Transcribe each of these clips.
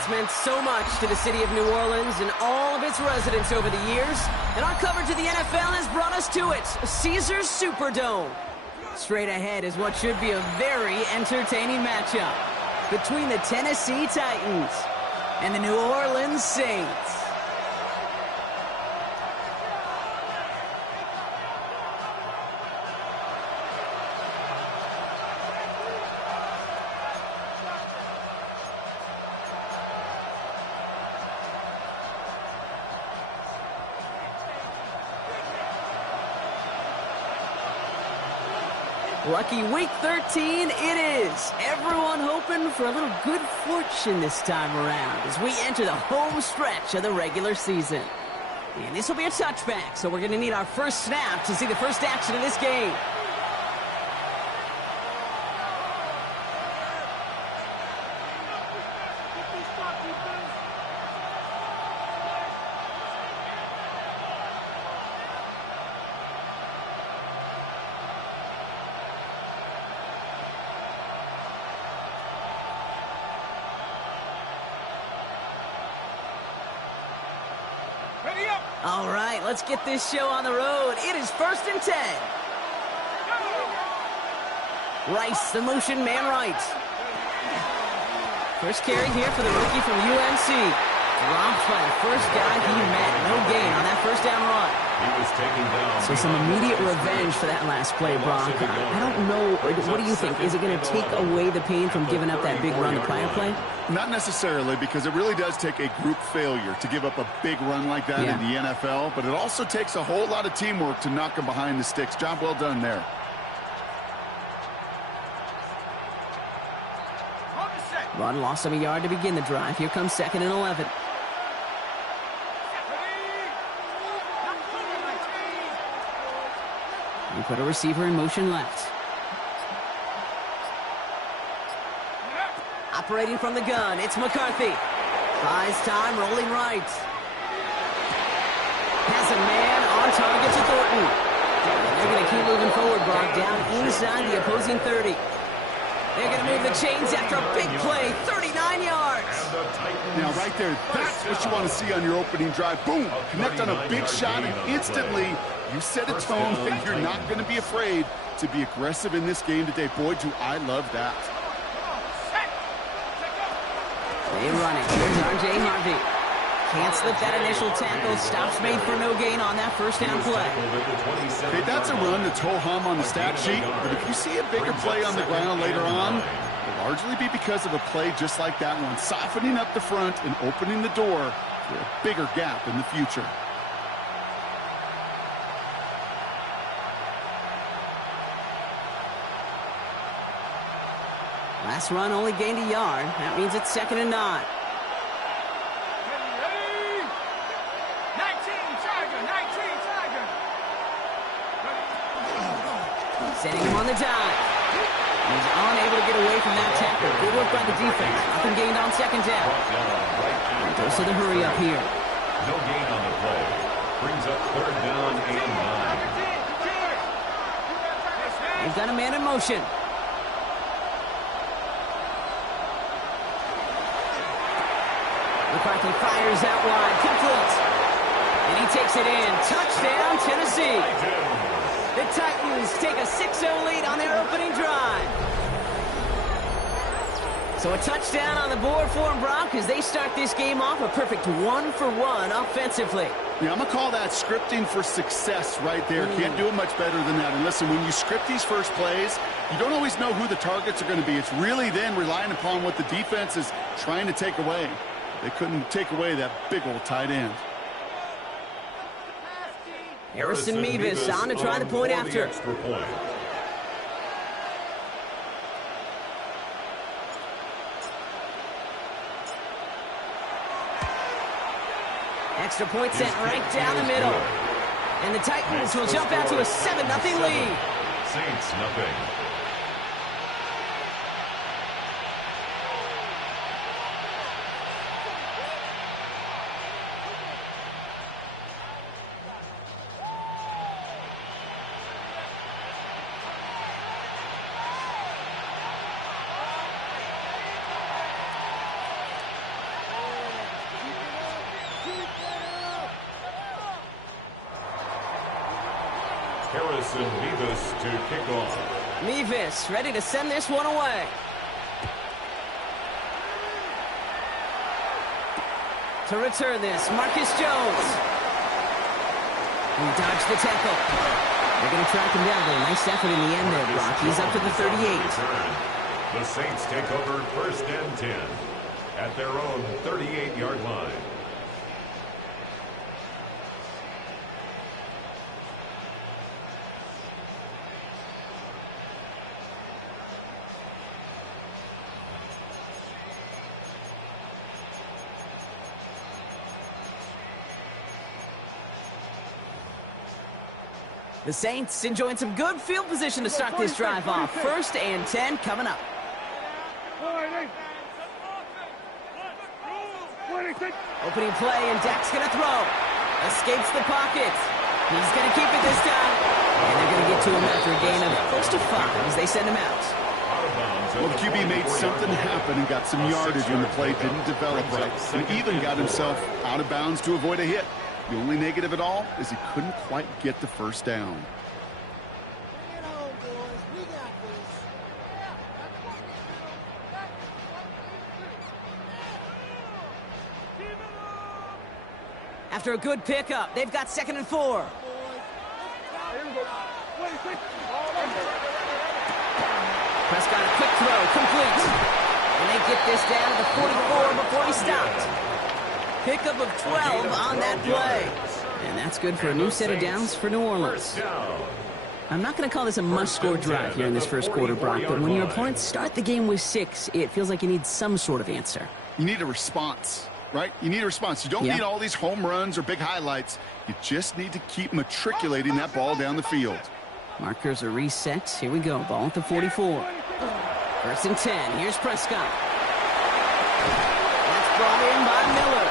that's meant so much to the city of New Orleans and all of its residents over the years. And our coverage of the NFL has brought us to it, Caesars Superdome. Straight ahead is what should be a very entertaining matchup between the Tennessee Titans and the New Orleans Saints. Lucky week 13 it is. Everyone hoping for a little good fortune this time around as we enter the home stretch of the regular season. And this will be a touchback, so we're going to need our first snap to see the first action of this game. All right, let's get this show on the road. It is 1st and 10. Rice, the motion man right. First carry here for the rookie from UNC. Dropped by the first guy he met. No gain on that first down run. He was taken down. So some immediate revenge for that last play, Brock. I don't know. What do you think? Is it going to take away the pain from giving up that big run the prior play? Not necessarily, because it really does take a group failure to give up a big run like that in the NFL. But it also takes a whole lot of teamwork to knock him behind the sticks. Job well done there. Run lost him a yard to begin the drive. Here comes 2nd and 11. You put a receiver in motion left. Operating from the gun, it's McCarthy. Buys time, rolling right. Has a man on target to Thornton. And they're going to keep moving forward, Brock, down inside the opposing 30. They're going to move the chains after a big play, 39 yards. Now, right there, that's what you want to see on your opening drive. Boom! Connect on a big shot, and instantly you set a tone that you're not going to be afraid to be aggressive in this game today. Boy, do I love that. They run it. Here's R.J. Harvey. Can't slip that initial tackle. Stops made for no gain on that first down play. Okay, that's a run that's ho-hum on the stat sheet, but if you see a bigger play on the ground later on, it'll largely be because of a play just like that one, softening up the front and opening the door for a bigger gap in the future. Last run only gained a yard. That means it's 2nd and 9. Setting him on the dive. He's unable to get away from that tackle. Good work by the defense. Nothing gained on 2nd down. Goes to the hurry up here. No gain on the play. Brings up 3rd down and 9. He's got a man in motion. McCarthy fires out wide. Complete. And he takes it in. Touchdown, Tennessee. The Titans take a 6-0 lead on their opening drive. So a touchdown on the board for them, Brock, as they start this game off a perfect 1-for-1 offensively. Yeah, I'm going to call that scripting for success right there. Can't do it much better than that. And listen, when you script these first plays, you don't always know who the targets are going to be. It's really then relying upon what the defense is trying to take away. They couldn't take away that big old tight end. Harrison Mevis on to try the point after. Extra point sent right down the middle. And the Titans will jump out to a 7-0 lead. Saints nothing. Harrison Mevis to kick off. Mevis ready to send this one away. To return this, Marcus Jones. He dodged the tackle. They're going to track him down, but a nice effort in the end there, Brock. He's up to the 38. The Saints take over 1st and 10 at their own 38-yard line. The Saints enjoying some good field position to start this drive off. 1st and 10 coming up. Opening play, and Dak's going to throw. Escapes the pocket. He's going to keep it this time. And they're going to get to him after a gain of close to 5 as they send him out. Well, the QB made something happen and got some yardage when the play didn't develop right. And even got himself out of bounds to avoid a hit. The only negative at all is he couldn't quite get the first down. After a good pickup, they've got 2nd and 4. Prescott, a quick throw, complete. And they get this down to the 44 before he stopped. Pickup of 12 on that play. And that's good for a new set of downs for New Orleans. I'm not going to call this a must-score drive here in this first quarter, Brock, but when your opponents start the game with 6, it feels like you need some sort of answer. You need a response, right? You need a response. You don't need all these home runs or big highlights. You just need to keep matriculating that ball down the field. Markers are reset. Here we go. Ball at the 44. 1st and 10. Here's Prescott. That's brought in by Miller.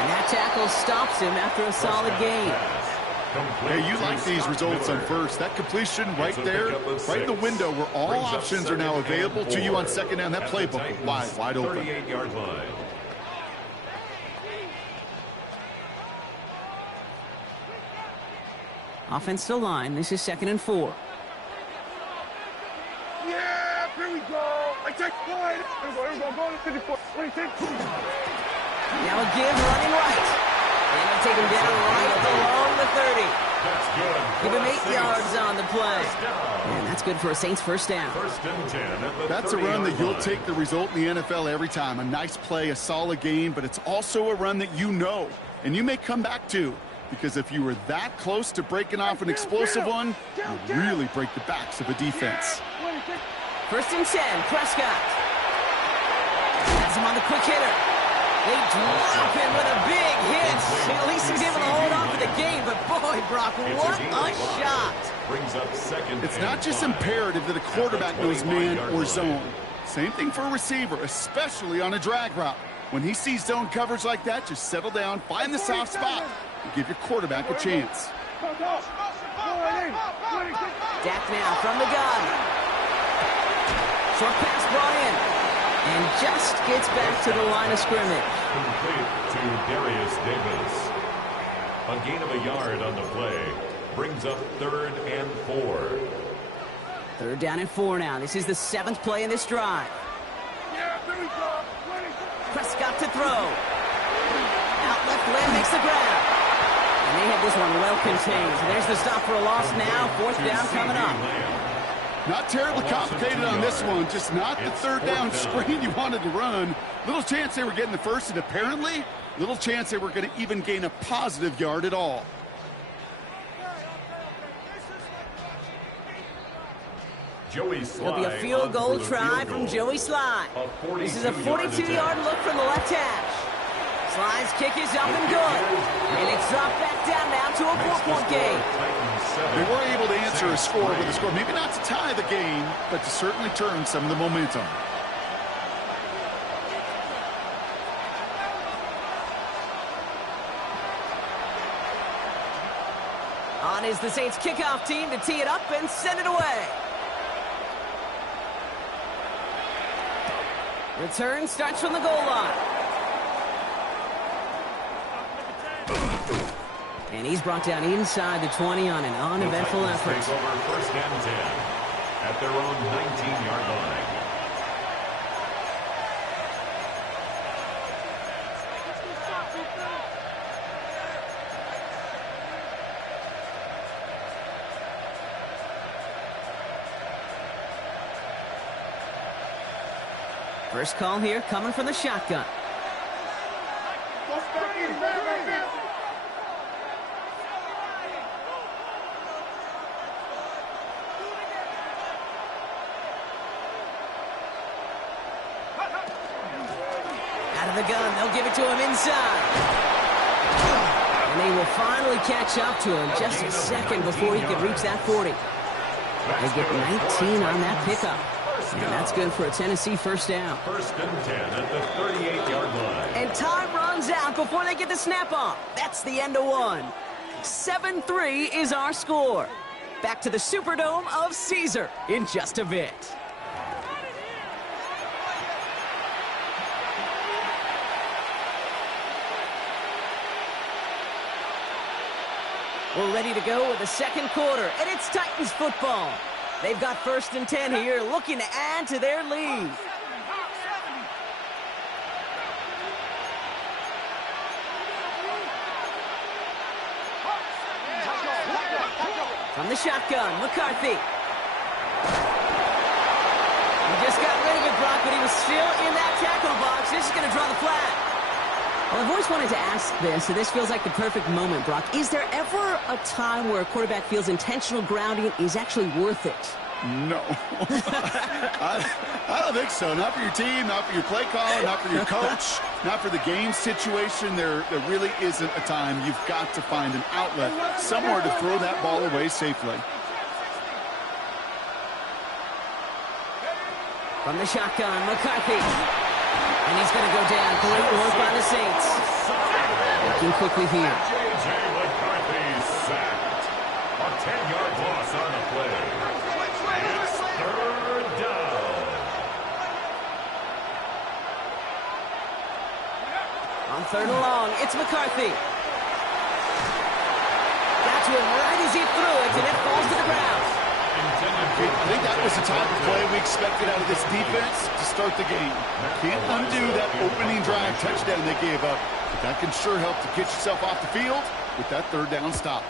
And that tackle stops him after a solid gain. Hey, you like these results on first. That completion right there, right in the window where all options are now available to you on 2nd down. That playbook wide open. 38-yard line. Offensive line. This is 2nd and 4. Yeah, here we go. I take one. Here we go. Go to 54. 26. Now a give running right. And they'll take him down right along the 30. That's good. Give him 8 yards on the play. And that's good for a Saints first down. 1st and 10 at the That's a run that you'll 30-yard take the result in the NFL every time. A nice play, a solid game, but it's also a run that you know and you may come back to. Because if you were that close to breaking off an explosive one, you really break the backs of a defense. 1st and 10, Prescott. Has him on the quick hitter. They drop him with a big hit. At least he's able to hold on for the game, but boy, Brock, what a shot. Brings up 2nd. It's not just imperative that a quarterback knows man or zone. Same thing for a receiver, especially on a drag route. When he sees zone coverage like that, just settle down, find the soft spot, and give your quarterback a chance. Dak now from the gun. Short pass brought in. And just gets back to the line of scrimmage. Complete to Darius Davis. A gain of a yard on the play. Brings up 3rd and 4. 3rd down and 4 now. This is the 7th play in this drive. Prescott to throw. Out left leg makes the grab. And they have this one well contained. So there's the stop for a loss now. 4th down coming up. Not terribly complicated on this one. Just not the 3rd down screen you wanted to run. Little chance they were getting the first, and apparently little chance they were going to even gain a positive yard at all. Joey Sly. It'll be a field goal try from Joey Sly. This is a 42-yard look from the left hash. Sly's kick is up and good. And it's dropped back down now to a 4-point game. They were able to answer a score with a score. Maybe not to tie the game, but to certainly turn some of the momentum. On is the Saints kickoff team to tee it up and send it away. Return starts from the goal line. And he's brought down inside the 20 on an uneventful effort. Take over 1st and 10 at their own 19-yard line. First call here coming from the shotgun. Out of the gun, they'll give it to him inside. And they will finally catch up to him just a second before he can reach that 40. They get 19 on that pickup. And that's good for a Tennessee first down. 1st and 10 at the 38-yard line. And time runs out before they get the snap off. That's the end of one. 7-3 is our score. Back to the Superdome of Caesar in just a bit. We're ready to go with the second quarter, and it's Titans football. They've got 1st and 10 here, looking to add to their lead. From the shotgun, McCarthy. He just got rid of it, Brock, but he was still in that tackle box. This is going to draw the flag. Well, I've always wanted to ask this, so this feels like the perfect moment, Brock. Is there ever a time where a quarterback feels intentional grounding is actually worth it? No. I don't think so. Not for your team, not for your play caller, not for your coach, not for the game situation. There really isn't a time. You've got to find an outlet, somewhere to throw that ball away safely. From the shotgun, McCarthy. And he's going to go down. Great work by the Saints. Looking quickly here. J.J. McCarthy sacked. A 10-yard loss on the play. It's 3rd down. On 3rd and long, it's McCarthy. Got to him right as he threw it, and it falls to the ground. I think that was the type of play we expected out of this defense to start the game. Can't undo that opening drive touchdown they gave up, but that can sure help to get yourself off the field with that 3rd down stop.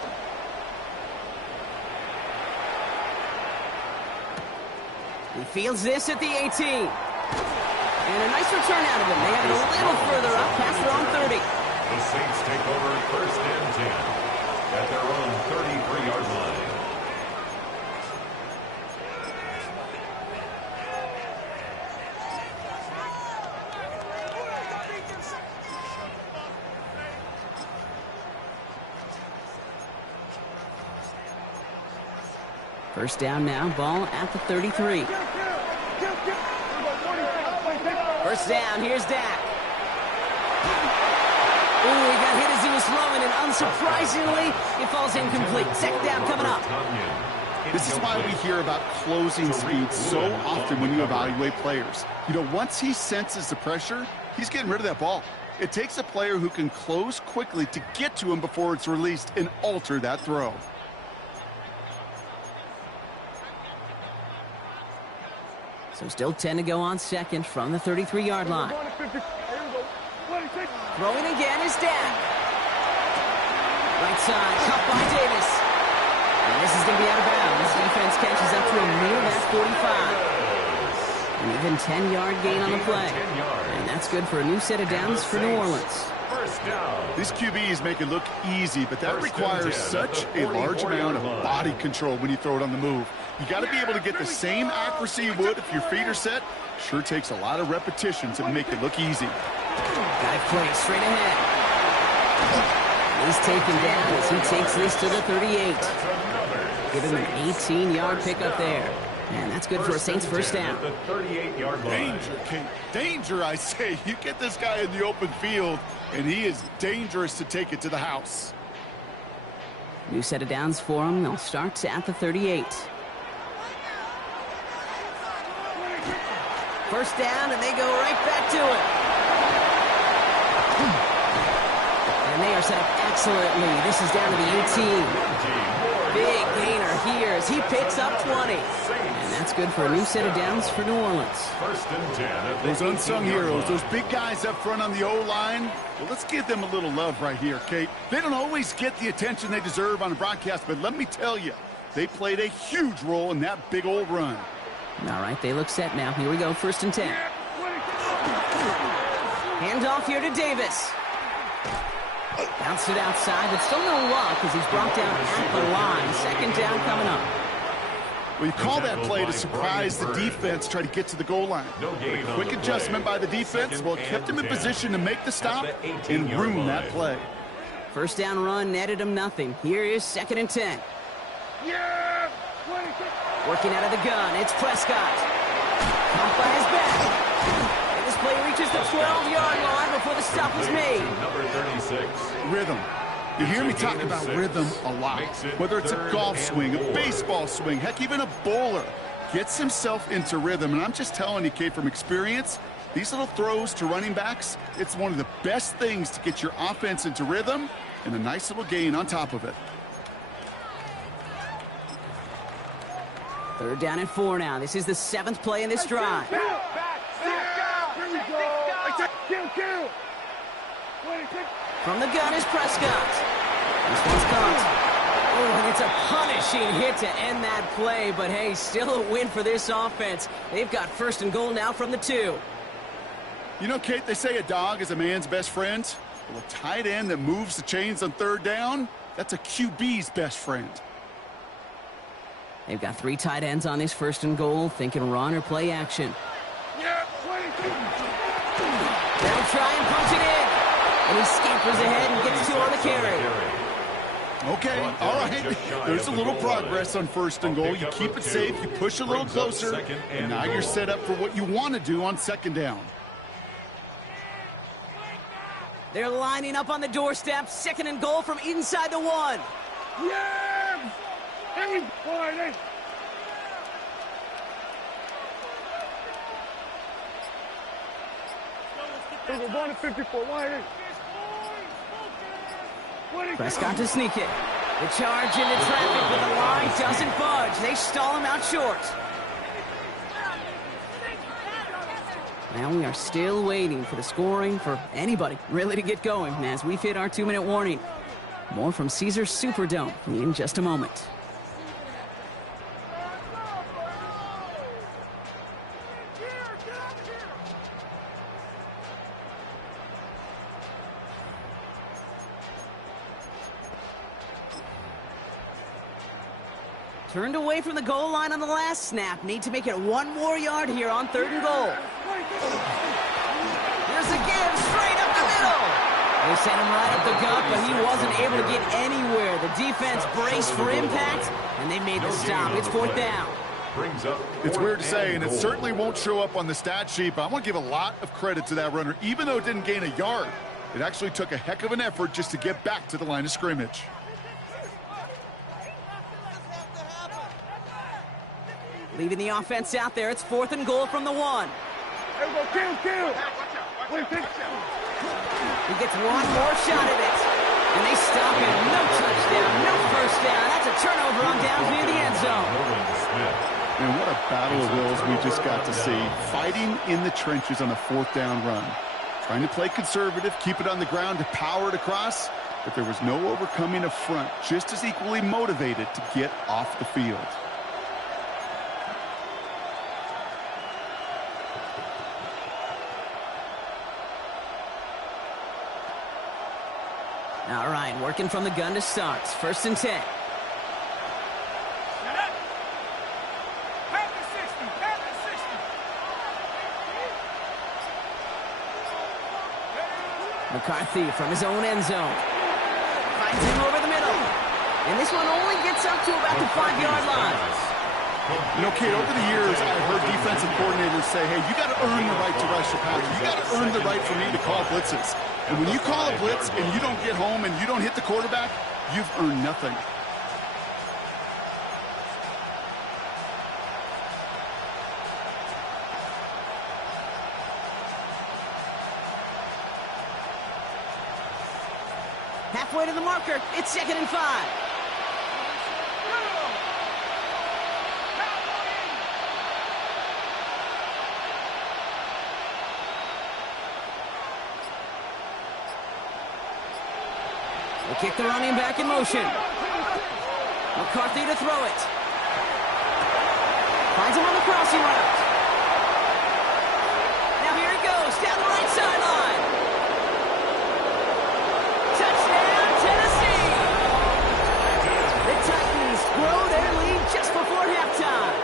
He fields this at the 18. And a nice return out of him. They have it a little further up past their own 30. The Saints take over 1st and 10 at their own 33-yard line. First down now, ball at the 33. First down, here's Dak. Ooh, he got hit as he was throwing, and unsurprisingly, it falls incomplete. Second down coming up. This is why we hear about closing speed so often when you evaluate players. You know, once he senses the pressure, he's getting rid of that ball. It takes a player who can close quickly to get to him before it's released and alter that throw. So still 10 to go on second from the 33-yard line. Throwing again is Dak. Right side, caught by Davis. And this is going to be out of bounds. Defense catches up to him near that 45. An even 10-yard gain on the play. And that's good for a new set of downs for New Orleans. These QBs make it look easy, but that requires such a large amount of body control when you throw it on the move. You got to be able to get the same accuracy you would if your feet are set. Sure takes a lot of repetitions to make it look easy. Guy plays straight ahead. He's taken down as he takes this to the 38. Give him an 18-yard pickup there. And that's good for a Saints first down. The 38-yard line. Danger, Kate. Danger, I say. You get this guy in the open field, and he is dangerous to take it to the house. New set of downs for him. They'll start at the 38. First down, and they go right back to it. And they are are set up excellently. This is down to the 18. Big gainer here as he picks up 20. And that's good for a new set of downs for New Orleans. First and 10. Those unsung heroes, those big guys up front on the O-line, well, let's give them a little love right here, Kate. They don't always get the attention they deserve on a broadcast, but let me tell you, they played a huge role in that big old run. All right, they look set now. Here we go, first and 10. Handoff here to Davis. Bounced it outside, but still no luck as he's brought down at the line. Second down coming up. Well, you call that play to surprise the defense, try to get to the goal line. A quick adjustment by the defense, well, it kept him in position to make the stop and ruin that play. First down run netted him nothing. Here is second and 10. Working out of the gun, it's Prescott. Caught by his back. And this play reaches the 12-yard line before the stop is made. Number 36. Rhythm. You hear me talk about rhythm a lot. Whether it's a golf swing, a baseball swing, heck, even a bowler gets himself into rhythm. And I'm just telling you, Kate, from experience, these little throws to running backs, it's one of the best things to get your offense into rhythm and a nice little gain on top of it. Third down and 4 now. This is the 7th play in this drive. From the gun is Prescott. This one's caught. Oh, and it's a punishing hit to end that play. But, hey, still a win for this offense. They've got first and goal now from the 2. You know, Kate, they say a dog is a man's best friend. Well, a tight end that moves the chains on third down, that's a QB's best friend. They've got 3 tight ends on this first and goal, thinking run or play action. They'll try and punch it in. And he scampers ahead and gets 2 on the carry. Okay, all right. There's a little progress on first and goal. You keep it safe, you push a little closer, and now you're set up for what you want to do on second down. They're lining up on the doorstep. Second and goal from inside the 1. Yeah! Hey, boy, we're going to 54. Why? Prescott to sneak it. The charge into traffic, but the line doesn't budge. They stall him out short. Now we are still waiting for the scoring for anybody really to get going as we've hit our 2-minute warning. More from Caesars Superdome in just a moment. Turned away from the goal line on the last snap. Need to make it 1 more yard here on third and goal. Here's a give straight up the middle. They sent him right up the gut, but he wasn't able to get anywhere. The defense braced for impact, and they made the stop. It's 4th down. It's weird to say, and it certainly won't show up on the stat sheet, but I want to give a lot of credit to that runner. Even though it didn't gain a yard, it actually took a heck of an effort just to get back to the line of scrimmage. Leaving the offense out there. It's 4th and goal from the 1. Kill. He gets 1 more shot at it. And they stop him. No touchdown, no first down. That's a turnover on down near the end zone. And what a battle of wills we just got to see. Fighting in the trenches on a 4th down run. Trying to play conservative, keep it on the ground to power it across. But there was no overcoming a front just as equally motivated to get off the field. All right, working from the gun to start. First and 10. McCarthy from his own end zone. Finds him over the middle. And this one only gets up to about the 5-yard line. You know, Kate, over the years, I've heard defensive coordinators say, hey, you got to earn the right to rush your passer. You got to earn the right for me to call blitzes. And when you call a blitz and you don't get home and you don't hit the quarterback, you've earned nothing. Halfway to the marker. It's 2nd and 5. They kick the running back in motion. McCarthy to throw it. Finds him on the crossing route. Now here he goes, down the right sideline. Touchdown, Tennessee! The Titans grow their lead just before halftime.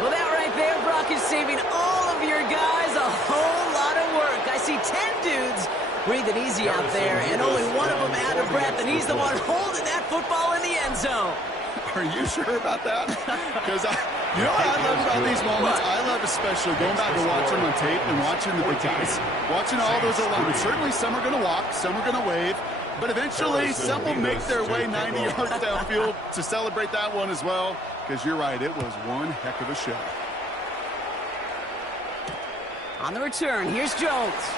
Well, that right there, Brock, is saving all of your guys a whole lot of work. I see 10 dudes breathing easy out there, and only one of them out of breath, and he's the one holding that football in the end zone. Are you sure about that? Because you know what I love about these moments? I love especially going back and watching on tape and watching the big guys, watching all those alignment. Certainly some are going to walk, some are going to wave, but eventually some will make their way 90 yards downfield to celebrate that one as well, because you're right, it was one heck of a show. On the return, here's Jones.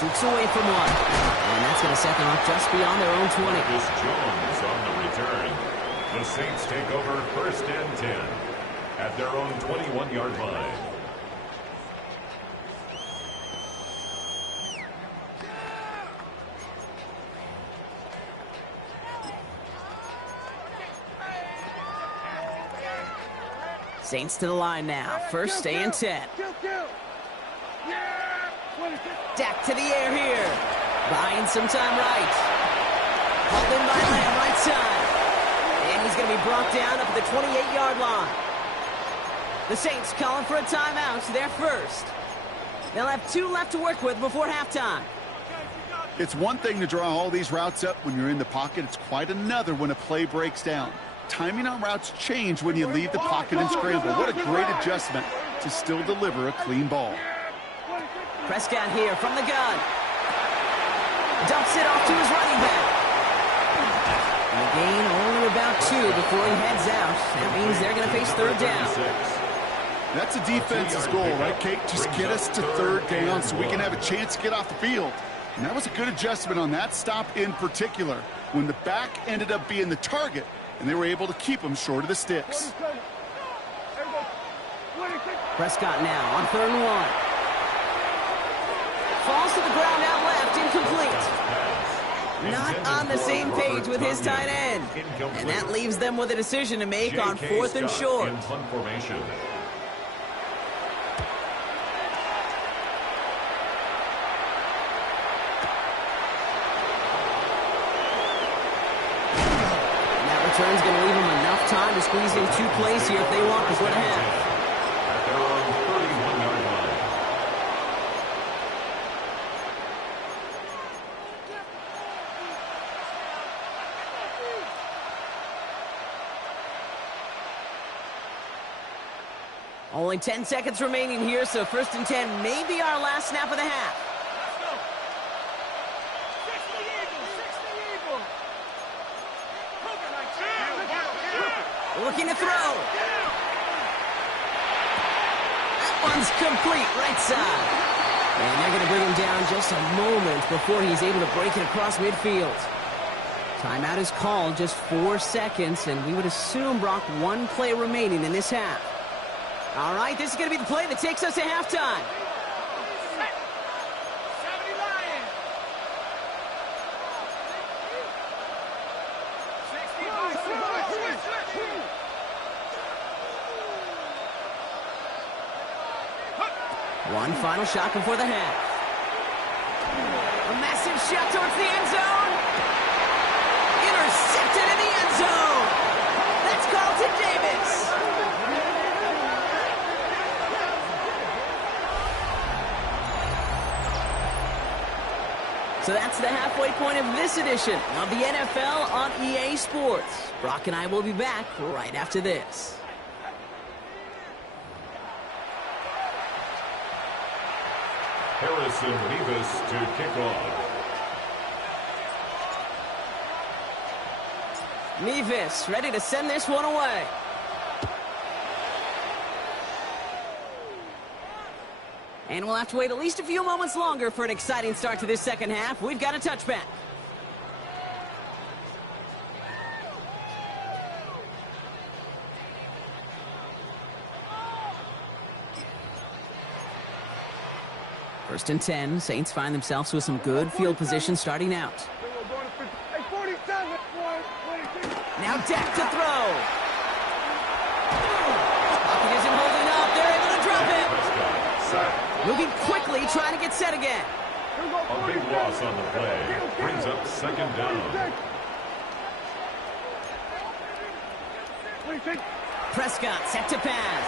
Shoots away from one. And that's going to set them up just beyond their own 20. Marcus Jones on the return. The Saints take over 1st and 10 at their own 21-yard line. Saints to the line now. 1st and 10. Dak to the air here. Buying some time right. Hauled in by Lamb, right side. And he's going to be brought down up at the 28-yard line. The Saints calling for a timeout. They're first. They'll have 2 left to work with before halftime. It's one thing to draw all these routes up when you're in the pocket. It's quite another when a play breaks down. Timing on routes change when you leave the pocket and scramble. What a great adjustment to still deliver a clean ball. Prescott here from the gun. Dumps it off to his running back. And the gain only about 2 before he heads out. That means they're going to face 3rd down. That's a defense's goal, right, Kate? Just get us to 3rd down so we can have a chance to get off the field. And that was a good adjustment on that stop in particular, when the back ended up being the target, and they were able to keep him short of the sticks. Prescott now on 3rd and 1. Falls to the ground out left, incomplete. Not on the same page with his tight end. And that leaves them with a decision to make on 4th and short. And that return's going to leave them enough time to squeeze in 2 plays here if they want before the half. At their own 31-yard line. Only 10 seconds remaining here, so 1st and 10 may be our last snap of the half. Looking to throw. That one's complete, right side. And they're going to bring him down just a moment before he's able to break it across midfield. Timeout is called, just 4 seconds, and we would assume, Brock, 1 play remaining in this half. All right, this is going to be the play that takes us to halftime. One final shot before the half. A massive shot towards the end zone. Intercepted in the end zone. That's Carlton Davis. So that's the halfway point of this edition of the NFL on EA Sports. Brock and I will be back right after this. Harrison Mevis to kick off. Mevis ready to send this one away. And we'll have to wait at least a few moments longer for an exciting start to this second half. We've got a touchback. First and 10. Saints find themselves with some good field position starting out. Now Dak to throw. Pocket isn't holding up. They're able to drop it. Moving quickly, trying to get set again. A big loss on the play. Brings up second down. Prescott set to pass.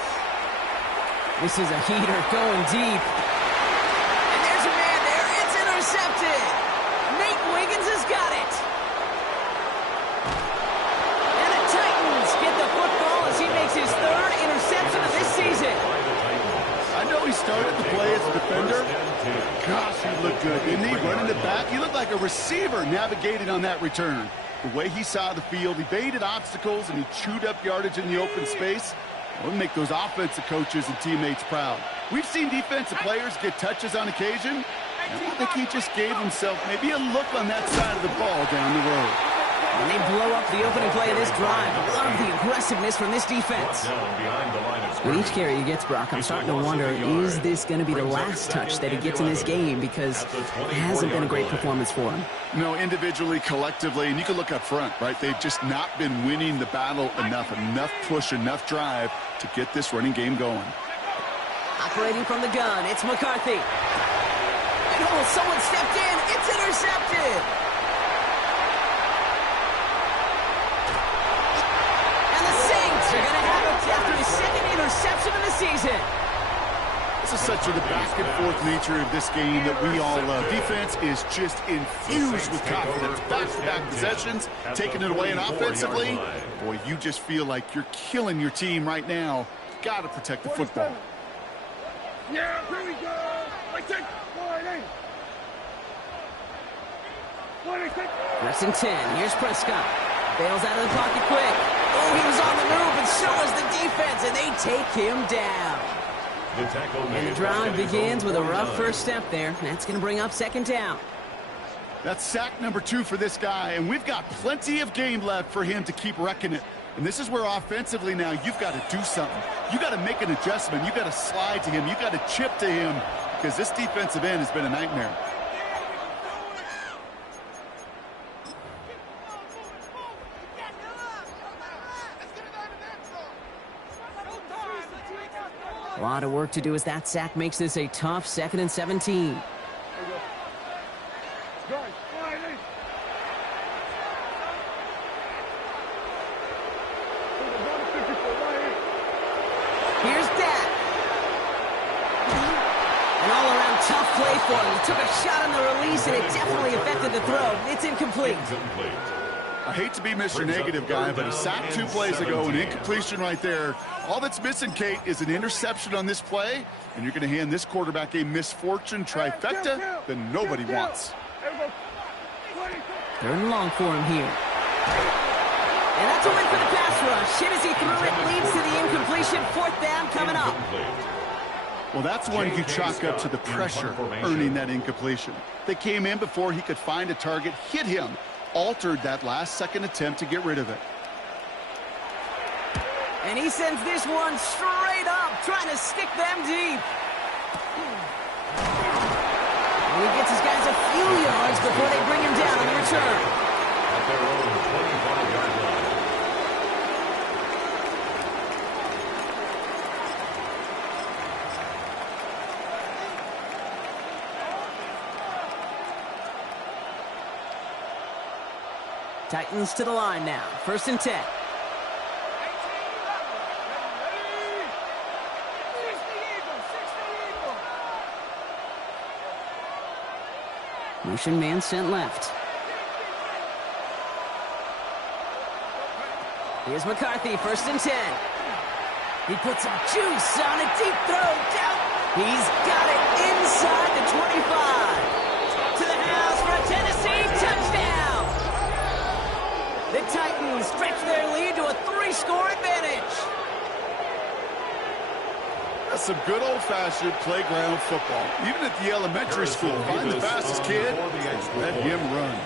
This is a heater going deep. And there's a man there. It's intercepted. Nate Wiggins has got it. And the Titans get the football as he makes his third interception of this season. I know he started the play as a defender. Gosh, he looked good, didn't he? Running it back, he looked like a receiver navigating on that return. The way he saw the field, he baited obstacles, and he chewed up yardage in the open space. It would make those offensive coaches and teammates proud. We've seen defensive players get touches on occasion, and I think he just gave himself maybe a look on that side of the ball down the road. And they blow up the opening play of this drive. I love the aggressiveness from this defense. With each carry he gets, Brock, I'm starting to wonder, is this going to be the last touch that he gets in this game? Because it hasn't been a great performance for him. No, individually, collectively, and you can look up front, right? They've just not been winning the battle enough push, enough drive to get this running game going. Operating from the gun, it's McCarthy. And oh, someone stepped in. It's intercepted. They're going to have it after his second interception of the season. This is such the back-and-forth nature of this game that we all love. Defense is just infused with confidence. Back-to-back possessions, taking it away, and offensively, boy, you just feel like you're killing your team right now. Got to protect the football. Yeah, here we go. I take 1 First and 10. Here's Prescott. Bails out of the pocket quick. Oh, he was on the move, and so was the defense, and they take him down. And the drive begins with a rough first step there. That's going to bring up second down. That's sack number 2 for this guy, and we've got plenty of game left for him to keep wrecking it. And this is where offensively now you've got to do something. You've got to make an adjustment. You've got to slide to him. You've got to chip to him because this defensive end has been a nightmare. A lot of work to do as that sack makes this a tough 2nd and 17. Here's Dak. An all-around tough play for him. He took a shot on the release, and it definitely affected the throw. It's incomplete. I hate to be Mr. Negative guy, but a sack 2 plays ago, an incompletion right there. All that's missing, Kate, is an interception on this play, and you're going to hand this quarterback a misfortune trifecta that nobody wants. 3rd and long for him here. And that's a win for the pass rush. Hit as he threw it, leads to the incompletion. 4th down coming up. Well, that's one you chalk up to the pressure earning that incompletion. They came in before he could find a target, hit him, altered that last-second attempt to get rid of it. And he sends this one straight up, trying to stick them deep. And he gets his guys a few yards before they bring him down on the return. At their own 25-yard line. Titans to the line now. 1st and 10. Motion man sent left. Here's McCarthy, 1st and 10. He puts some juice on a deep throw down. He's got it inside the 25. To the house for a Tennessee touchdown. The Titans stretch their lead to a 3-score advantage. That's some some good old-fashioned playground football. Even at the elementary school, find the fastest kid, let him run.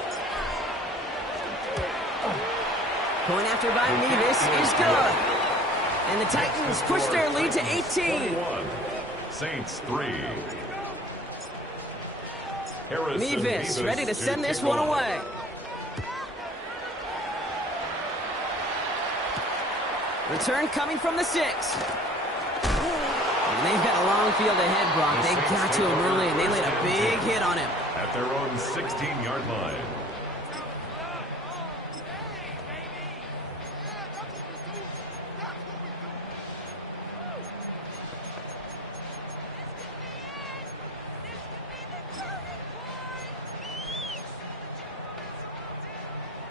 Point after by Mevis is good. And the Titans push their lead to 18. Saints 3. Mevis ready to send this one away. Return coming from the 6. And they've got a long field ahead, Brock. They got to him early, and they laid a big hit on him. At their own 16-yard line.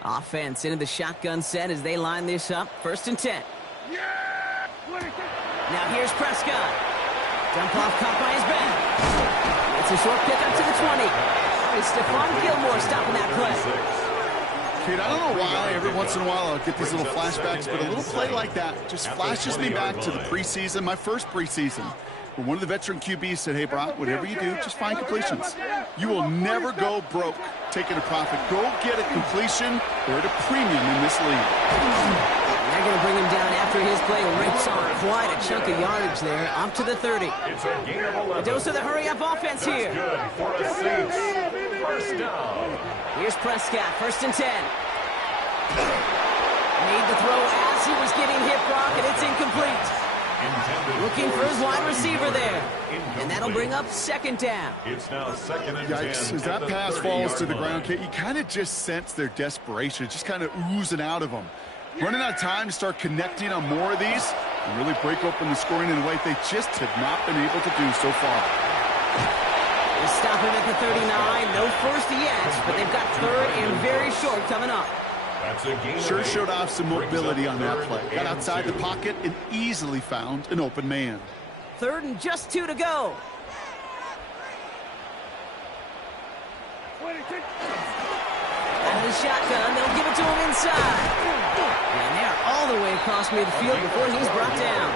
Offense into the shotgun set as they line this up. 1st and 10. Now here's Prescott. Jump off caught by his back. It's a short pick up to the 20. It's Stephon Gilmore stopping that play. Kid, I don't know why every once in a while I'll get these little flashbacks, but a little play like that just flashes me back to the preseason, my first preseason. When one of the veteran QBs said, hey, Brock, whatever you do, just find completions. You will never go broke taking a profit. Go get a completion or at a premium in this league. They're going to bring him down after his play. Rips on quite a chunk of yardage there, up to the 30. It's a gain of 11. A dose of the hurry-up offense here. Good for the Saints. 1st down. Here's Prescott, 1st and 10. Made the throw as he was getting hit, Brock, and it's incomplete. Looking for his wide receiver there. And that'll bring up 2nd down. It's now 2nd and 10. Yikes, as that pass falls to the ground, Kate, you kind of just sense their desperation. It's just kind of oozing out of them. Running out of time to start connecting on more of these and really break open the scoring in a way they just have not been able to do so far. They stop him at the 39. No first yet, but they've got 3rd and very short coming up. That's a gain. Sure showed off some mobility on that play. Got outside the pocket and easily found an open man. 3rd and just 2 to go. Out of the shotgun, they'll give it to him inside. And they're all the way across midfield before he's brought down.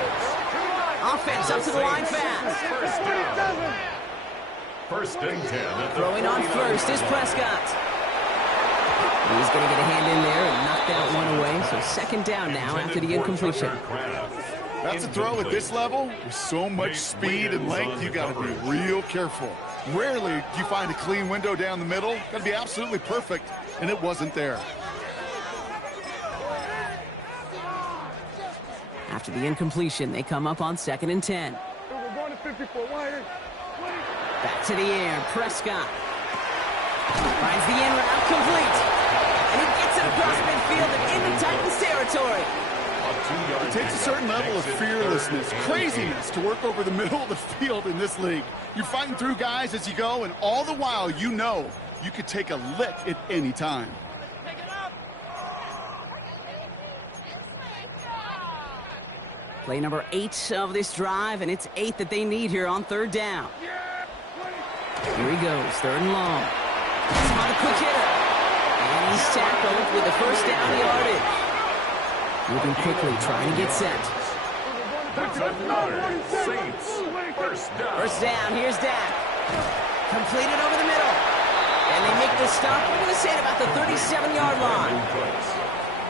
Offense up to the line fast. 1st and 10. Throwing on first is Prescott. He's going to get a hand in there and knock that one away. So 2nd down now after the incompletion. That's a throw at this level. With so much speed and length, you got to be real careful. Rarely do you find a clean window down the middle. Got to be absolutely perfect, and it wasn't there. After the incompletion, they come up on 2nd and 10. Back to the air, Prescott. Finds the in route complete. And he gets it across midfield and into Titans territory. It takes a certain level of fearlessness, craziness to work over the middle of the field in this league. You're fighting through guys as you go, and all the while you know you could take a lick at any time. Play number 8 of this drive, and it's 8 that they need here on 3rd down. Here he goes, 3rd and long. He's on a quick hitter. And he's tackled with the 1st down yardage. Moving quickly, trying to get set. That's another Saints 1st down. 1st down, here's Dak. Completed over the middle. And they make the stop, we're going to say, at about the 37-yard line.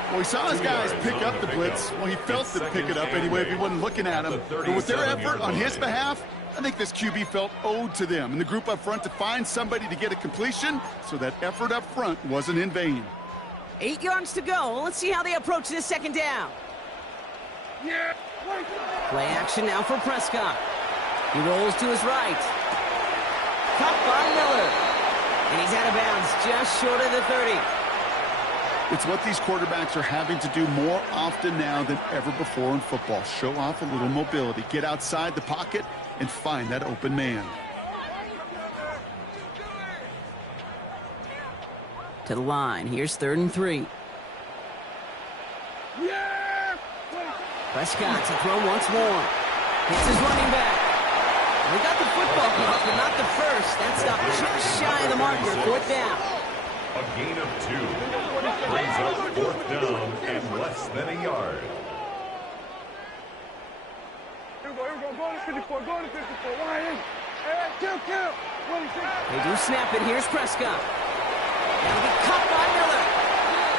Well, he saw his guys pick up the blitz. Well, he felt them pick it up anyway if he wasn't looking at him. But with their effort on his behalf, I think this QB felt owed to them and the group up front to find somebody to get a completion, so that effort up front wasn't in vain. 8 yards to go. Let's see how they approach this 2nd down. Play action now for Prescott. He rolls to his right. Caught by Miller. And he's out of bounds just short of the 30. It's what these quarterbacks are having to do more often now than ever before in football. Show off a little mobility. Get outside the pocket and find that open man. To the line. Here's 3rd and 3. Prescott to throw once more. Hits his running back. We got the football caught, but not the first. That's stopped just shy of the marker. 4th down. A gain of 2. Brings up 4th down and less than a yard. Go to 54. Go to 54. Why ain't? Hey, kill. 26. They do snap it. Here's Prescott. That'll be caught by Miller.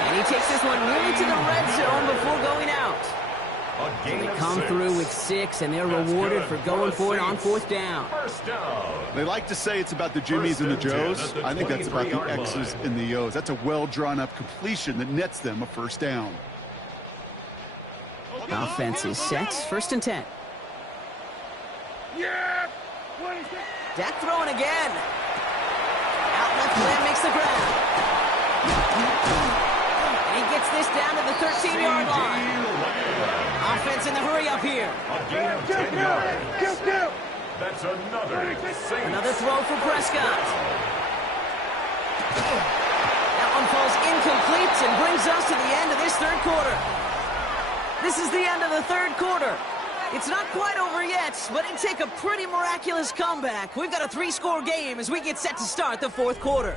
And he takes this one nearly to the red zone before going out. So they come through with 6, and they're rewarded for going for it on 4th down. First down. They like to say it's about the Jimmies and the Joes. I think that's about the X's and the O's. That's a well-drawn-up completion that nets them a first down. Offense is set. 1st and 10. Yeah. 26. Dak throwing again. Out left, Lamb makes the grab. And he gets this down to the 13-yard line. Offense in the hurry up here. A gain of 10 yards. Kill. That's another Saints. Another throw for Prescott. That one falls incomplete and brings us to the end of this 3rd quarter. This is the end of the 3rd quarter. It's not quite over yet, but it'd take a pretty miraculous comeback. We've got a 3-score game as we get set to start the 4th quarter.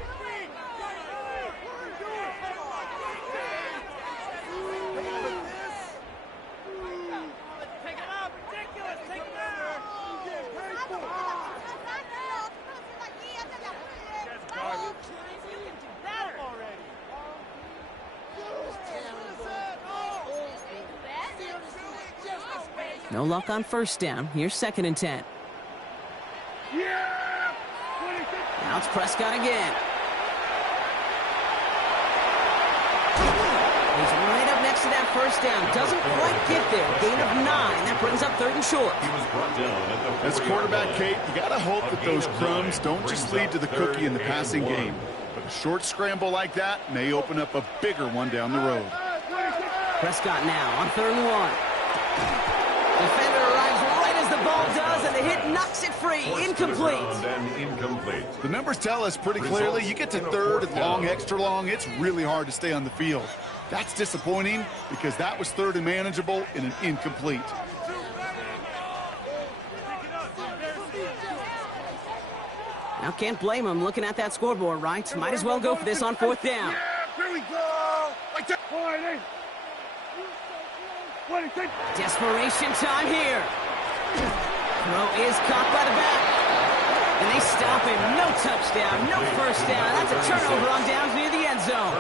No luck on 1st down. Here's 2nd and 10. Yeah. 26. Now it's Prescott again. He's right up next to that 1st down. Doesn't quite get there. Gain of 9. That brings up 3rd and short. He was brought down at the As quarterback, Kate, you got to hope that those crumbs don't just lead to the cookie in the passing game. But a short scramble like that may open up a bigger one down the road. Prescott now on 3rd and 1. Defender arrives right as the ball does, and the hit knocks it free. Incomplete. The numbers tell us pretty clearly, you get to 3rd and long, extra long, it's really hard to stay on the field. That's disappointing because that was 3rd and manageable in an incomplete. Now can't blame him looking at that scoreboard, right? Might as well go for this on 4th down. Yeah, here we go. Like that. 26. Desperation time here. Throw is caught by the back. And they stop him. No touchdown, no 1st down. That's a turnover on downs near the end zone.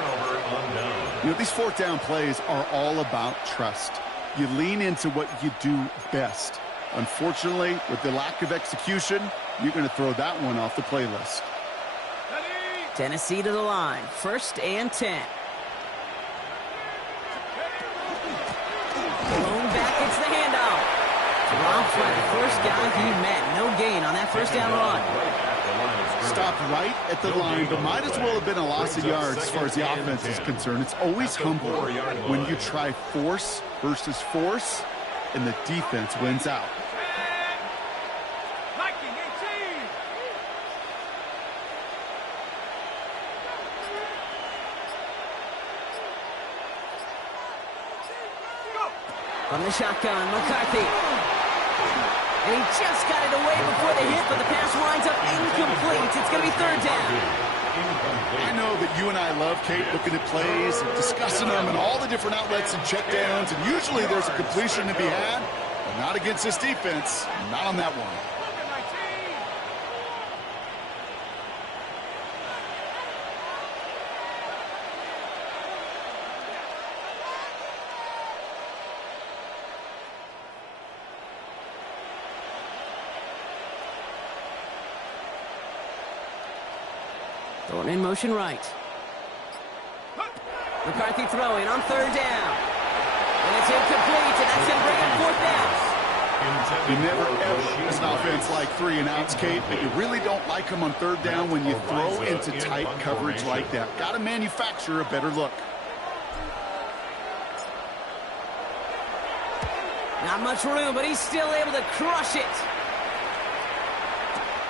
You know, these 4th down plays are all about trust. You lean into what you do best. Unfortunately, with the lack of execution, you're going to throw that one off the playlist. Tennessee to the line. 1st and 10. Thrown back, it's the handoff. Dropped by the 1st guy he met. No gain on that 1st down run. Stopped right at the line, but might as well have been a loss of yards as far as the offense is concerned. It's always humbling when you try force versus force, and the defense wins out. From the shotgun, McCarthy. And he just got it away before the hit, but the pass winds up incomplete. It's going to be 3rd down. I know that you and I love, Kate, looking at plays and discussing them and all the different outlets and checkdowns, and usually there's a completion to be had, but not against this defense, not on that one. Thornton in motion right. McCarthy throwing on 3rd down. And it's incomplete, and that's going to bring him 4th down. You never ever use an offense like 3 and outs, Kate, but you really don't like them on 3rd down when you throw into tight coverage like that. Got to manufacture a better look. Not much room, but he's still able to crush it.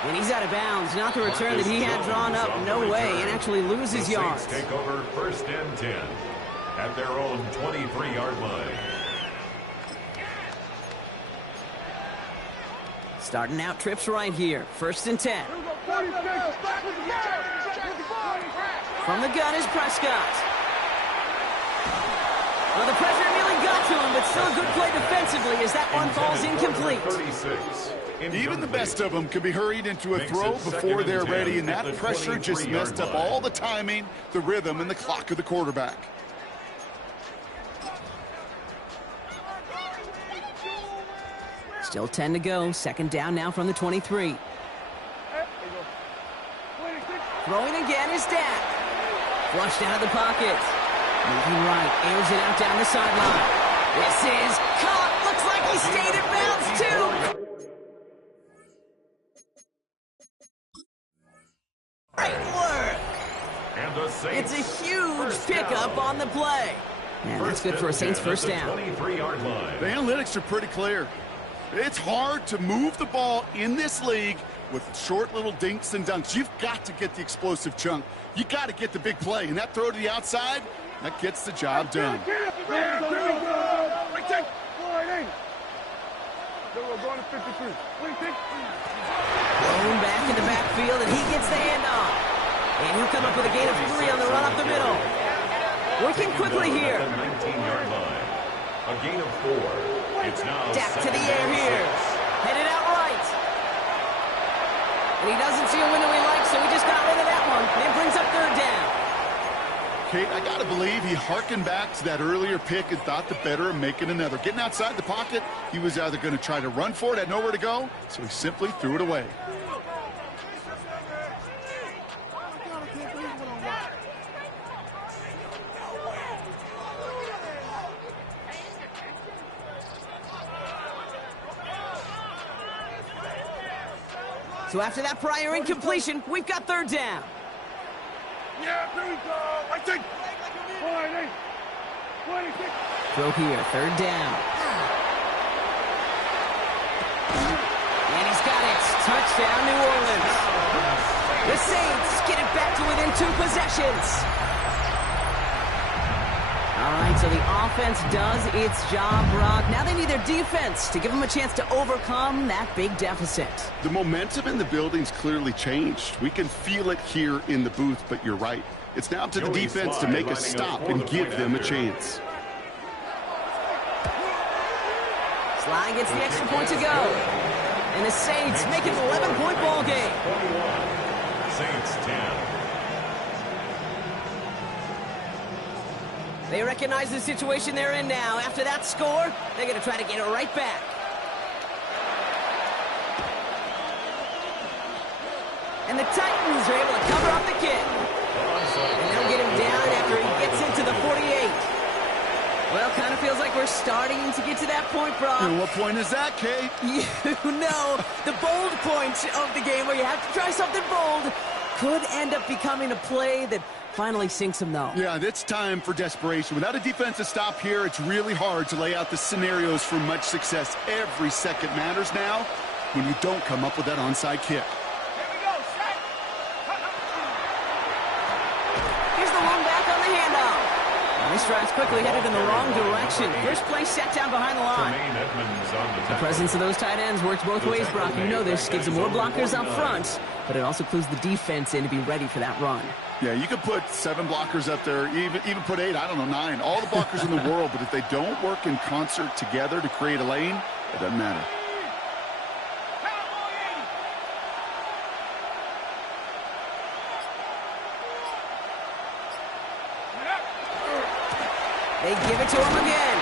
And he's out of bounds. Not the return that he had drawn up. No way. And actually loses yards. Take over 1st and 10 at their own 23-yard line. Starting out trips right here. 1st and 10. From the gun is Prescott. Well, the pressure nearly got to him, but still a good play defensively as that one falls incomplete. 36. Even the best of them can be hurried into a throw before they're ready, and that pressure just messed up all the timing, the rhythm, and the clock of the quarterback. Still 10 to go. Second down now from the 23. Throwing again is Dak. Flushed out of the pocket. Moving right, airs it out down the sideline. This is caught. Looks like he stayed in bounds too. Great work. And the Saints It's a huge pickup on the play. And that's good for a Saints first down. 23-yard line. The analytics are pretty clear. It's hard to move the ball in this league with short little dinks and dunks. You've got to get the explosive chunk. You got to get the big play. And that throw to the outside, that gets the job done. Thrown back in the backfield, and he gets the handoff. And he'll come up with a gain of 3 on the run up the middle. Working quickly here. The 19-yard line. A gain of 4. It's now Dak to the air here. Headed out right. And he doesn't see a window he likes, so he just got rid of that one. And it brings up third down. Kate, I got to believe he harkened back to that earlier pick and thought the better of making another. Getting outside the pocket, he was either going to try to run for it, had nowhere to go, so he simply threw it away. So after that prior incompletion, we've got third down. Yeah, here we go. I think. 26. Throw here, third down. And he's got it. Touchdown, New Orleans. The Saints get it back to within 2 possessions. All right, so the offense does its job, Brock. Now they need their defense to give them a chance to overcome that big deficit. The momentum in the building's clearly changed. We can feel it here in the booth, but you're right. It's now up to the defense to make a stop and give them a chance. Sly gets the extra point to go. And the Saints make it an 11-point ball game. 21. Saints 10. They recognize the situation they're in now. After that score, they're going to try to get it right back. And the Titans are able to cover up the kick. And they'll get him down after he gets into the 48. Well, kind of feels like we're starting to get to that point, Brock. And what point is that, Kate? You know, the bold point of the game where you have to try something bold could end up becoming a play that finally sinks him, though. Yeah, it's time for desperation. Without a defensive stop here, it's really hard to lay out the scenarios for much success. Every second matters now when you don't come up with that onside kick. Here's the one back on the handoff. And this drive's quickly headed in the wrong direction. First play set down behind the line. The presence of those tight ends works both ways, Brock. You know this. Gives them more blockers up front, but it also clues the defense in to be ready for that run. Yeah, you could put 7 blockers up there, even put 8, I don't know, 9. All the blockers in the world, but if they don't work in concert together to create a lane, it doesn't matter. They give it to him again.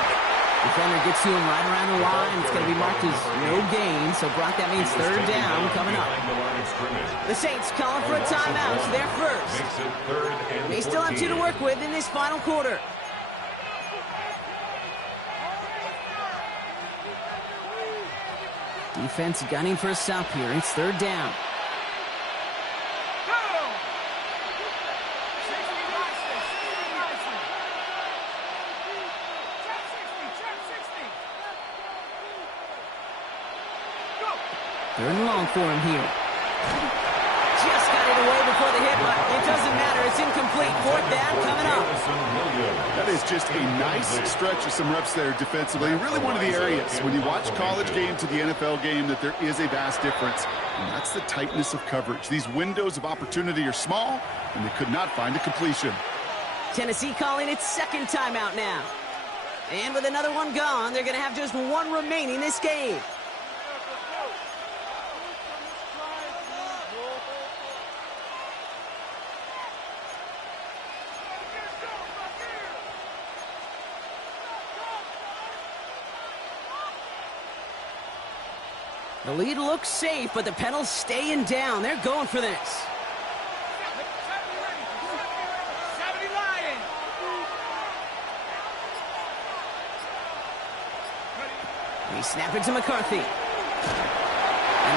Defender gets to him right around the line. It's going to be marked as no gain. So, Brock, that means third down coming up. The Saints calling for a timeout. They're first. They still have 2 to work with in this final quarter. Defense gunning for a stop here. It's third down. Third and long for him here. Just got it away before the hit, but it doesn't matter. It's incomplete. Fourth down coming up. That is just a nice stretch of some reps there defensively. Really one of the areas when you watch college game to the NFL game that there is a vast difference, and that's the tightness of coverage. These windows of opportunity are small, and they could not find a completion. Tennessee calling its second timeout now. And with another one gone, they're going to have just one remaining this game. The lead looks safe, but the pedal's staying down. They're going for this. They snap it to McCarthy. And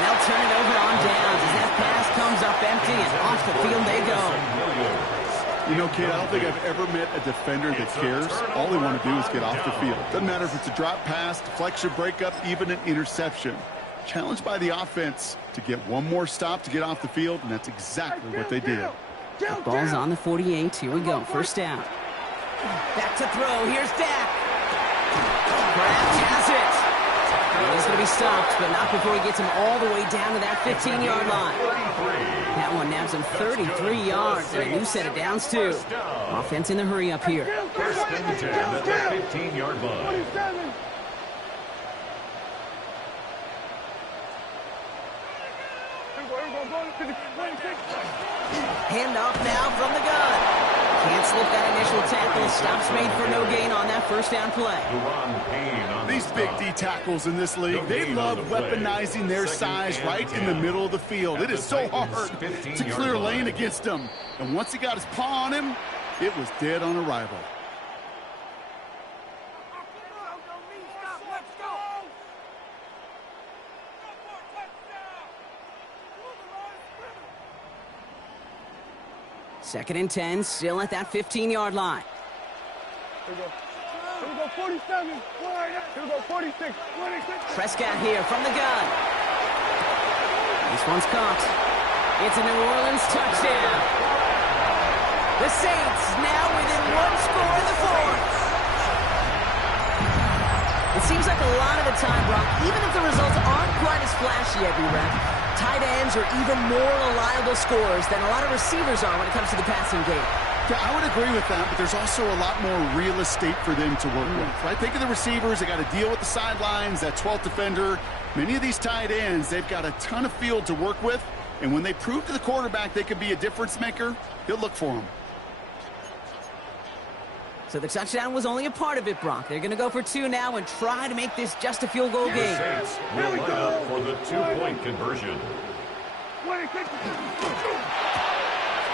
they'll turn it over on downs as that pass comes up empty, and off the field they go. You know, kid, I don't think I've ever met a defender that cares. All they want to do is get off the field. Doesn't matter if it's a drop pass, deflection, breakup, even an interception. Challenged by the offense to get one more stop to get off the field, and that's exactly what they did. The ball's on the 48. Here we go. First down. Back to throw. Here's Dak. Kraft has it. And he's going to be stopped, but not before he gets him all the way down to that 15-yard line. That one nabs him 33 yards and a new set of downs, too. Offense in the hurry up here. First and 10 at the 15-yard line. Handoff now from the gun. Can't slip that initial tackle. Stops made for no gain on that first down play. These big D tackles in this league, they love weaponizing their size right in the middle of the field. It is so hard to clear lane against them. And once he got his paw on him, it was dead on arrival. Second and 10, still at that 15-yard line. Here we go, 47. Here we go, 46. 26. Prescott here from the gun. This one's caught. It's a New Orleans touchdown. The Saints now within one score in the fourth. It seems like a lot of the time, Brock, even if the results aren't quite as flashy every rep, tight ends are even more reliable scorers than a lot of receivers are when it comes to the passing game. Yeah, I would agree with that, but there's also a lot more real estate for them to work with. Right? Think of the receivers. They got to deal with the sidelines, that 12th defender. Many of these tight ends, they've got a ton of field to work with, and when they prove to the quarterback they could be a difference maker, he'll look for them. So the touchdown was only a part of it, Brock. They're going to go for two now and try to make this just a field goal game. The Saints will line up for the two-point conversion.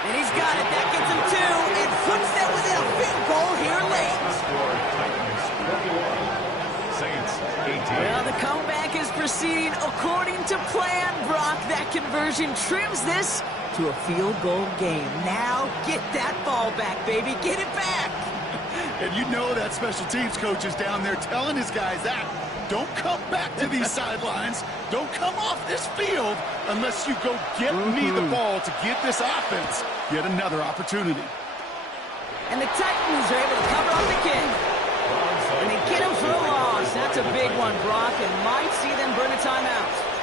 And he's got it. That gets him two and puts them within a field goal here late. Score Titans 21. Saints 18. Well, the comeback is proceeding according to plan, Brock. That conversion trims this to a field goal game. Now get that ball back, baby. Get it back. And you know that special teams coach is down there telling his guys that. Don't come back to these sidelines. Don't come off this field unless you go get me the ball to give this offense yet another opportunity. And the Titans are able to cover up the kick. And they get him for a loss. That's a big one, Brock, and might see them burn a timeout.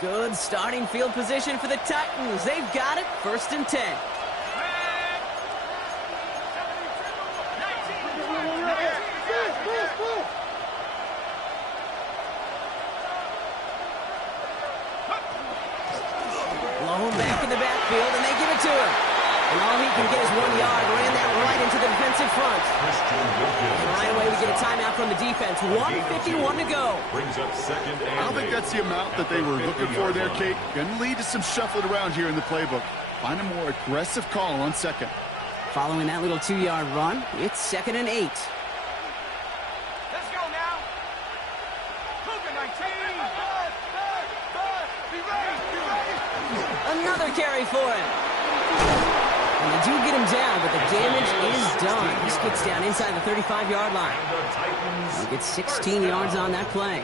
Good starting field position for the Titans. They've got it. First and 10. Blown back in the backfield, and they give it to him. And all he can get is 1 yard. Ran that right into the defensive front. And right away we get a timeout from the defense. 1:51 to go. Brings up second and I don't think that's the amount that they were looking for there, Kate. Going to lead to some shuffling around here in the playbook. Find a more aggressive call on second. Following that little 2-yard run, it's second and 8. Let's go now. Cougar 19. Be ready. Another carry for him. And they do get him down, but the damage is done. He skids down inside the 35-yard line. He gets 16 yards on that play.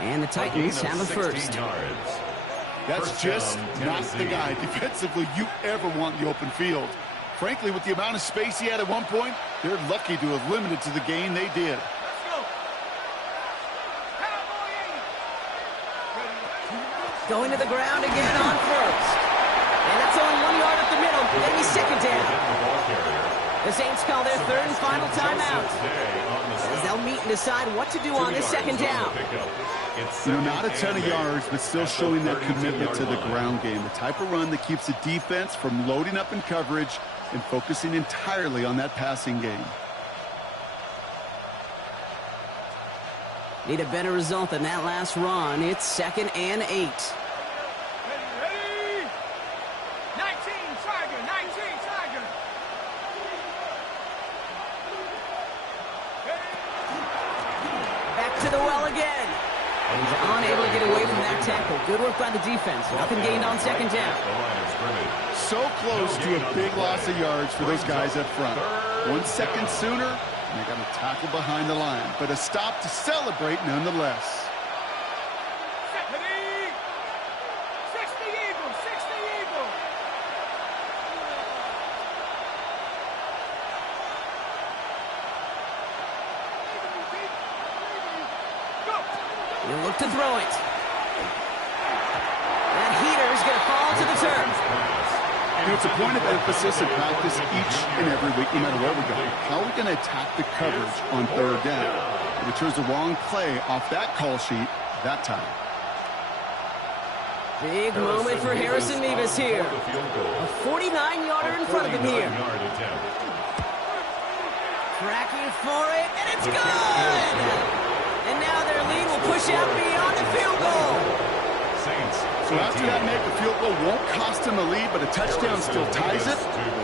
And the Titans have a first. That's just not the guy defensively you ever want in the open field. Frankly, with the amount of space he had at one point, they're lucky to have limited to the gain they did. Going to the ground again on first. And that's only 1 yard up the middle. Maybe second down. The Saints call their third and final timeout, as they'll meet and decide what to do on this second down. You know, not a ton of yards, but still showing that commitment to the ground game. The type of run that keeps the defense from loading up in coverage and focusing entirely on that passing game. Need a better result than that last run. It's 2nd and 8. Ready, ready. 19, Tiger, 19, Tiger. Back to the well again. He's unable to get away from that tackle. Good work by the defense. Nothing gained on second down. So close to a big loss of yards for those guys up front. 1 second sooner, and they got a tackle behind the line. But a stop to celebrate nonetheless. 60 Eagles, 60 Eagles. He'll look to throw it. That heater is going to fall to the turf. You know, it's a point of emphasis in practice each and every week, no matter where we go. How are we going to attack the coverage on third down? We chose the wrong play off that call sheet that time. Big moment for Harrison Mevis here. A 49-yarder in front of him here. Tracking for it, and it's good! And now their lead will push out beyond the field goal. So after that make, the field goal won't cost them a lead, but a touchdown still ties it.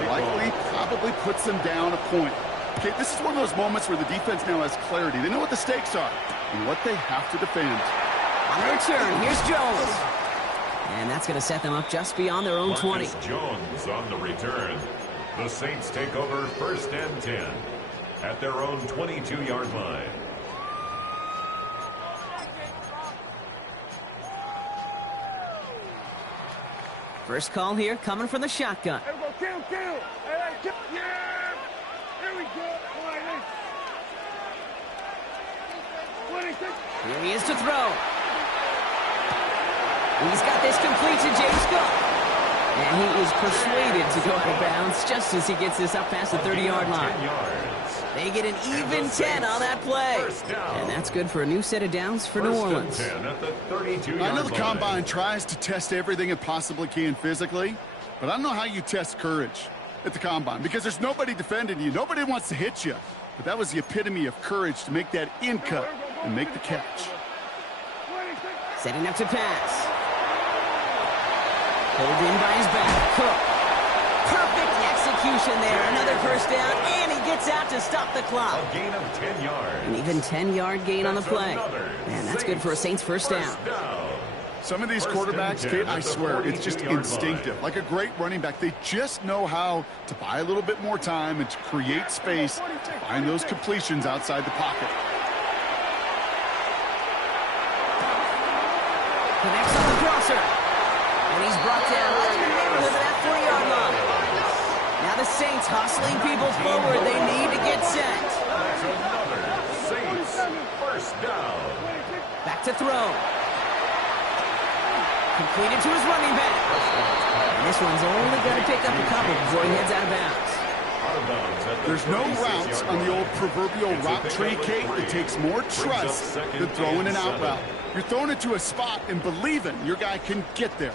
Likely, probably puts them down a point. Okay, this is one of those moments where the defense now has clarity. They know what the stakes are and what they have to defend. On the return, here's Jones. And that's going to set them up just beyond their own 20. Jones on the return. The Saints take over 1st and 10 at their own 22-yard line. First call here coming from the shotgun. Here we go, kill. Hey, kill. Yeah. Here we go. 26. Here he is to throw. He's got this complete to James Cook. And he is persuaded to go out of bounds just as he gets this up past the 30-yard line. They get an even 10 on that play. And that's good for a new set of downs for New Orleans. I know the Combine tries to test everything it possibly can physically, but I don't know how you test courage at the Combine because there's nobody defending you. Nobody wants to hit you. But that was the epitome of courage to make that in cut and make the catch. Setting up to pass. Pulled in by his back. Cook. Perfect execution there. Another first down, and he gets out to stop the clock. A gain of 10 yards. An even 10-yard gain on the play. And that's good for a Saints first down. Some of these quarterbacks, Kate, I swear, it's just instinctive. Like a great running back, they just know how to buy a little bit more time and to create space to find those completions outside the pocket. Connects on the crosser. And he's brought down right in the neighborhood of that 40-yard line. Now the Saints hustling people forward. They need to get set. Saints first down. Back to throw. Completed to his running back. And this one's only going to pick up a couple before he heads out of bounds. There's no routes on the old proverbial route tree, Kate. It takes more trust than throwing an out route. You're throwing it to a spot and believing your guy can get there.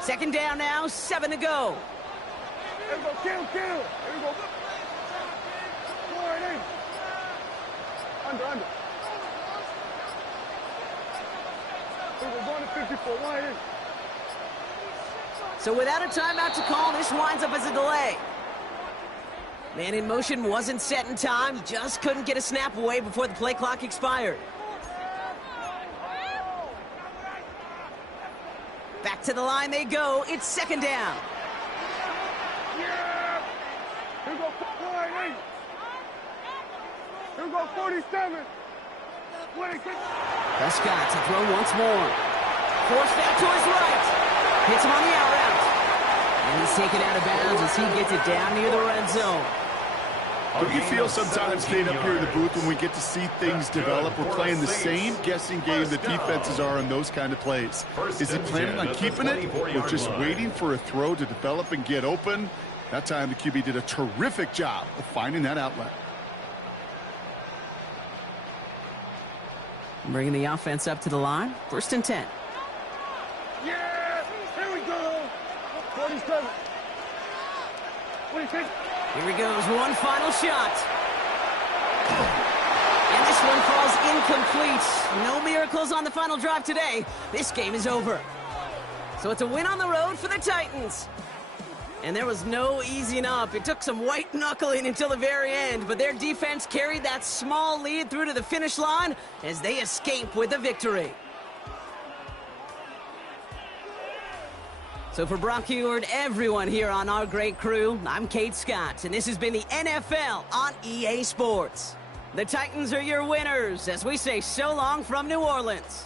Second down now, 7 to go. Here we go, kill. Here we go. 40. Under. Here we go, going to 54. 180. So without a timeout to call, this winds up as a delay. Man in motion wasn't set in time, just couldn't get a snap away before the play clock expired. Back to the line they go. It's second down. Yeah. Here we go. Hey! Here we go, 47. Prescott to throw once more. Forced out to his right. Hits him on the out route. And he's taken out of bounds as he gets it down near the red zone. Don't you feel sometimes, Nate, up here in the booth when we get to see things develop? We're playing the same guessing game the defenses are on those kind of plays. Is he planning on keeping it or just waiting for a throw to develop and get open? That time the QB did a terrific job of finding that outlet. Bringing the offense up to the line. 1st and 10. Yeah! Here we go! 47. 46. Here he goes. One final shot. And this one falls incomplete. No miracles on the final drive today. This game is over. So it's a win on the road for the Titans. And there was no easing up. It took some white knuckling until the very end, but their defense carried that small lead through to the finish line as they escape with a victory. So for Brock Heward, everyone here on our great crew, I'm Kate Scott, and this has been the NFL on EA Sports. The Titans are your winners as we say so long from New Orleans.